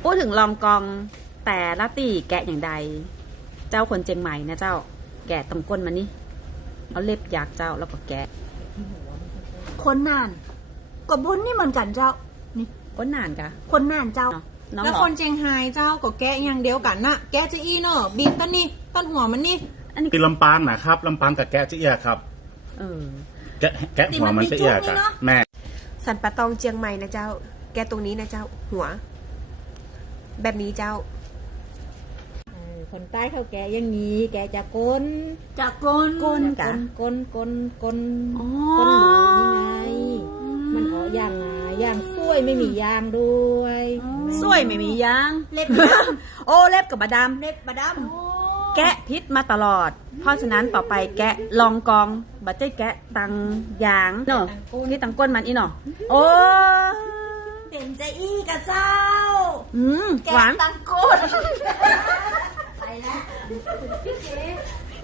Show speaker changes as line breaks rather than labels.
พูดถึงลองกองแต่ละตีแกะอย่างใด เจ้าคนเจียงใหม่นะเจ้าแกะตรงก้นมันนี่เอาเล็บยากเจ้าแล้วก็แกะ
คนนานก็บนนี่เหมือนกันเจ้านี่
ก้นนานกะ
คนนานเจ้า
น้อง
แล้ว
เหรอ
คนเจียงไฮ้เจ้าก็แกะอย่างเดียวกันนะแกะจะอีเนาะบีบต้นนี่ต้นหัวมันนี่
อันนี้
คือลำปางนะครับลำปางกับแกะจะเอียครับ
เออ
แกะหัวมันจะเอียกับแม่
สันปะตองเจียงใหม่นะเจ้า แกตรงนี้นะเจ้า หัว แบบนี้เจ้า
คนใต้เขาแกะอย่างนี้แกะจากก้น
จากกลน
ก้นกะ
ก้น
อ๋อ
ก้นหลูนี่ไง มันออกอย่างอย่างสวยไม่มียางด้วย
สวยไม่มียาง
เล็บ
โอ้เล็บกับบะด
เล็บประด
ำแกะพิษมาตลอด เพราะฉะนั้นต่อไปแกะลองกองบัดเจ้แกะตังยางเนาะที่ตังก้นมันอีเนาะโอ้
ำเป็นใจอี้กับเจ้า
หวาน
แกะตังก้นไปแล้ว